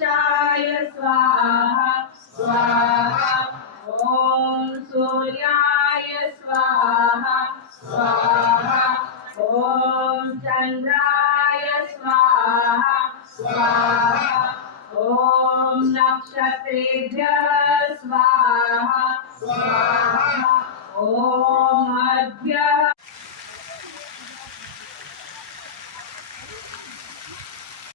अंतरिक्षाय स्वाहा स्वाहा ॐ सूर्याय स्वाहा स्वाहा ॐ चन्द्राय स्वाहा स्वाहा ॐ नक्षत्रेभ्यः स्वाहा स्वाहा ॐ